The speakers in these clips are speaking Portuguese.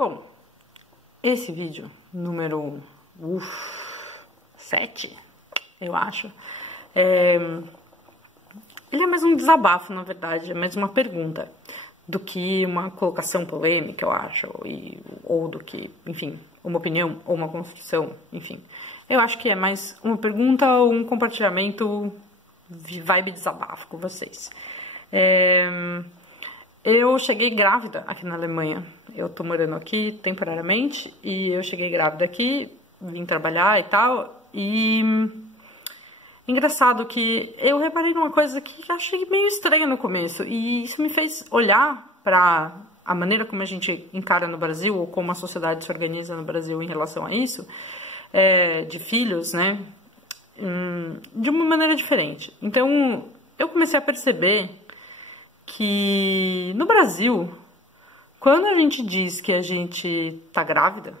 Bom, esse vídeo número 7, eu acho, ele é mais um desabafo, na verdade, é mais uma pergunta do que uma colocação polêmica, eu acho, ou do que, enfim, uma opinião ou uma construção, enfim. Eu acho que é mais uma pergunta ou um compartilhamento vibe desabafo com vocês. Eu cheguei grávida aqui na Alemanha. Eu tô morando aqui temporariamente e eu cheguei grávida aqui, vim trabalhar e tal. E engraçado que eu reparei numa coisa que eu achei meio estranha no começo e isso me fez olhar para a maneira como a gente encara no Brasil ou como a sociedade se organiza no Brasil em relação a isso, de filhos, né? De uma maneira diferente. Então, eu comecei a perceber que no Brasil, quando a gente diz que a gente tá grávida,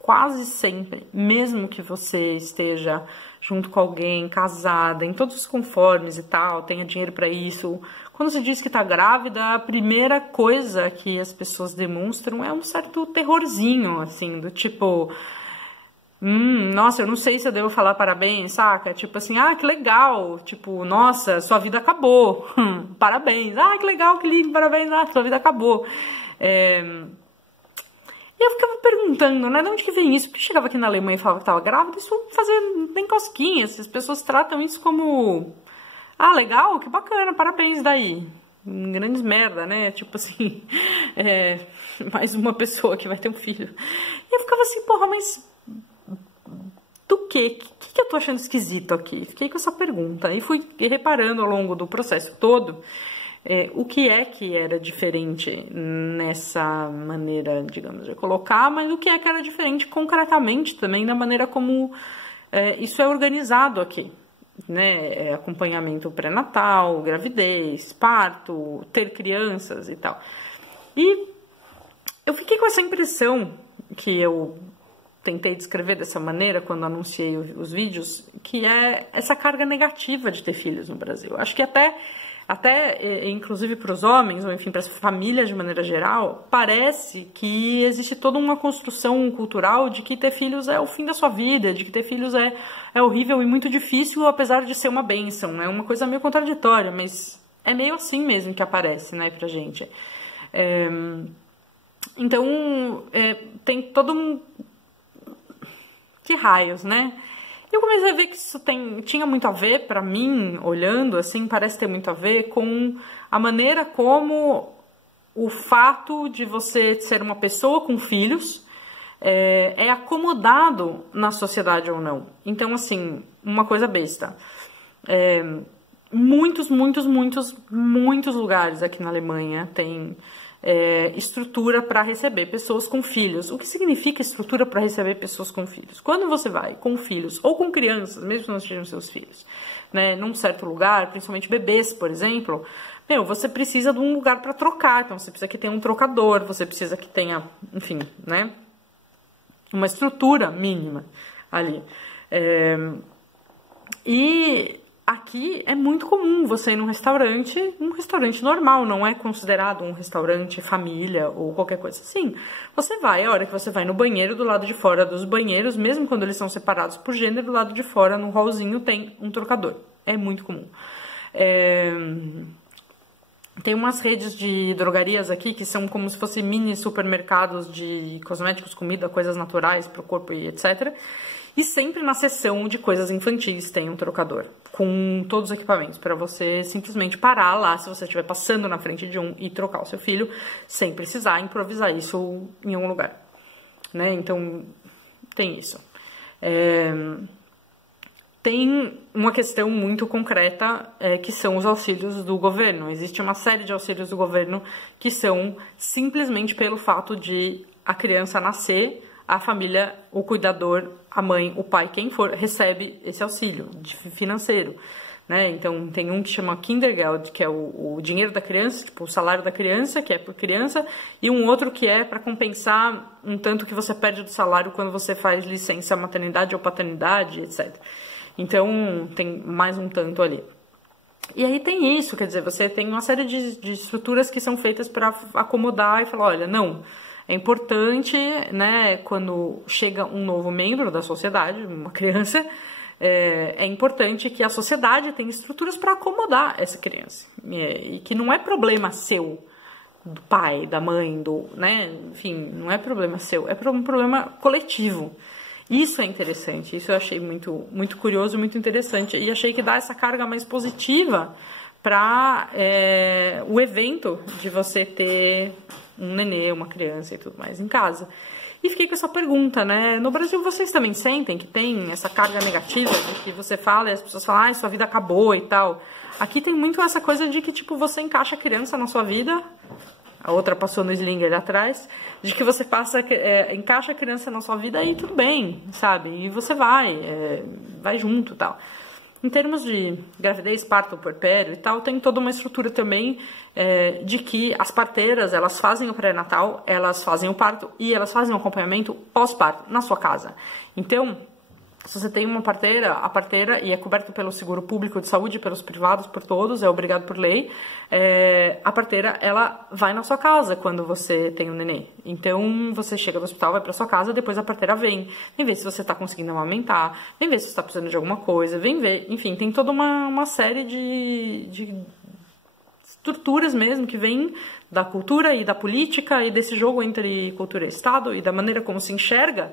quase sempre, mesmo que você esteja junto com alguém, casada, em todos os conformes e tal, tenha dinheiro para isso, quando você diz que tá grávida, a primeira coisa que as pessoas demonstram é um certo terrorzinho, assim, do tipo, nossa, eu não sei se eu devo falar parabéns, saca? Tipo assim, que legal, tipo, nossa, sua vida acabou, parabéns, que legal, que lindo, parabéns, sua vida acabou. E eu ficava perguntando, né, de onde que vem isso? Porque eu chegava aqui na Alemanha e falava que tava grávida, isso não fazia nem cosquinhas, as pessoas tratam isso como, legal, que bacana, parabéns daí. Grandes merda, né? Tipo assim, mais uma pessoa que vai ter um filho. E eu ficava assim, porra, mas do quê? O que eu tô achando esquisito aqui? Fiquei com essa pergunta. E fui reparando ao longo do processo todo o que é que era diferente nessa maneira, digamos, de colocar, mas o que é que era diferente concretamente também na maneira como isso é organizado aqui. Né? Acompanhamento pré-natal, gravidez, parto, ter crianças e tal. E eu fiquei com essa impressão que eu tentei descrever dessa maneira quando anunciei os vídeos, que é essa carga negativa de ter filhos no Brasil. Acho que até inclusive para os homens, ou enfim, para as famílias de maneira geral, parece que existe toda uma construção cultural de que ter filhos é o fim da sua vida, de que ter filhos é horrível e muito difícil, apesar de ser uma bênção. É uma coisa meio contraditória, mas é meio assim mesmo que aparece, né, pra gente. Então, tem todo um... Que raios, né? Eu comecei a ver que isso tinha muito a ver, pra mim, olhando assim, parece ter muito a ver com a maneira como o fato de você ser uma pessoa com filhos é acomodado na sociedade ou não. Então, assim, uma coisa besta. Muitos lugares aqui na Alemanha tem estrutura para receber pessoas com filhos. O que significa estrutura para receber pessoas com filhos? Quando você vai com filhos ou com crianças, mesmo que não sejam seus filhos, né, num certo lugar, principalmente bebês, por exemplo, você precisa de um lugar para trocar. Então você precisa que tenha um trocador, você precisa que tenha, enfim, né, uma estrutura mínima ali. E aqui é muito comum você ir num restaurante normal, não é considerado um restaurante família ou qualquer coisa assim. Você vai, a hora que você vai no banheiro, do lado de fora dos banheiros, mesmo quando eles são separados por gênero, do lado de fora, no hallzinho, tem um trocador. É muito comum. Tem umas redes de drogarias aqui que são como se fossem mini supermercados de cosméticos, comida, coisas naturais para o corpo e etc. E sempre na seção de coisas infantis tem um trocador com todos os equipamentos para você simplesmente parar lá se você estiver passando na frente de um e trocar o seu filho sem precisar improvisar isso em algum lugar, né? Então tem isso. Tem uma questão muito concreta que são os auxílios do governo. Existe uma série de auxílios do governo que são simplesmente pelo fato de a criança nascer, a família, o cuidador, a mãe, o pai, quem for, recebe esse auxílio financeiro, né? Então, tem um que chama Kindergeld, que é o dinheiro da criança, tipo, o salário da criança, que é por criança, e um outro que é para compensar um tanto que você perde do salário quando você faz licença maternidade ou paternidade, etc. Então, tem mais um tanto ali. E aí tem isso, quer dizer, você tem uma série de estruturas que são feitas para acomodar e falar, olha, não, É importante, né, quando chega um novo membro da sociedade, uma criança, é importante que a sociedade tenha estruturas para acomodar essa criança. E que não é problema seu, do pai, da mãe, né, enfim, não é problema seu, é um problema coletivo. Isso é interessante, isso eu achei muito, muito curioso, muito interessante. E achei que dá essa carga mais positiva para o evento de você ter um nenê, uma criança e tudo mais em casa. E fiquei com essa pergunta, né? No Brasil vocês também sentem que tem essa carga negativa de que você fala e as pessoas falam, sua vida acabou e tal. Aqui tem muito essa coisa de que, tipo, você encaixa a criança na sua vida, a outra passou no slinger atrás, de que você encaixa a criança na sua vida e tudo bem, sabe? E você vai junto e tal. Em termos de gravidez, parto, puerpério e tal, tem toda uma estrutura também de que as parteiras, elas fazem o pré-natal, elas fazem o parto e elas fazem o acompanhamento pós-parto na sua casa. Então, se você tem uma parteira, a parteira, e é coberto pelo seguro público de saúde, pelos privados, por todos, é obrigado por lei, a parteira, ela vai na sua casa quando você tem um nenê. Então, você chega do hospital, vai pra sua casa, depois a parteira vem ver se você tá conseguindo amamentar, vem ver se você tá precisando de alguma coisa, vem ver, enfim, tem toda uma série de estruturas mesmo que vêm da cultura e da política e desse jogo entre cultura e Estado e da maneira como se enxerga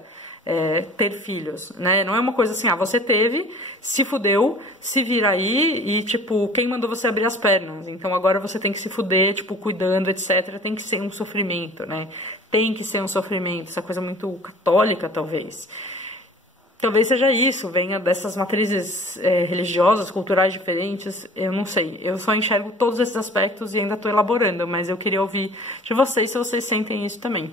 ter filhos, né? Não é uma coisa assim, você teve, se fudeu, se vira aí e, tipo, quem mandou você abrir as pernas? Então agora você tem que se fuder, tipo, cuidando, etc. Tem que ser um sofrimento, né? Tem que ser um sofrimento, essa coisa muito católica, talvez. Talvez seja isso, venha dessas matrizes religiosas, culturais diferentes, eu não sei. Eu só enxergo todos esses aspectos e ainda estou elaborando, mas eu queria ouvir de vocês se vocês sentem isso também.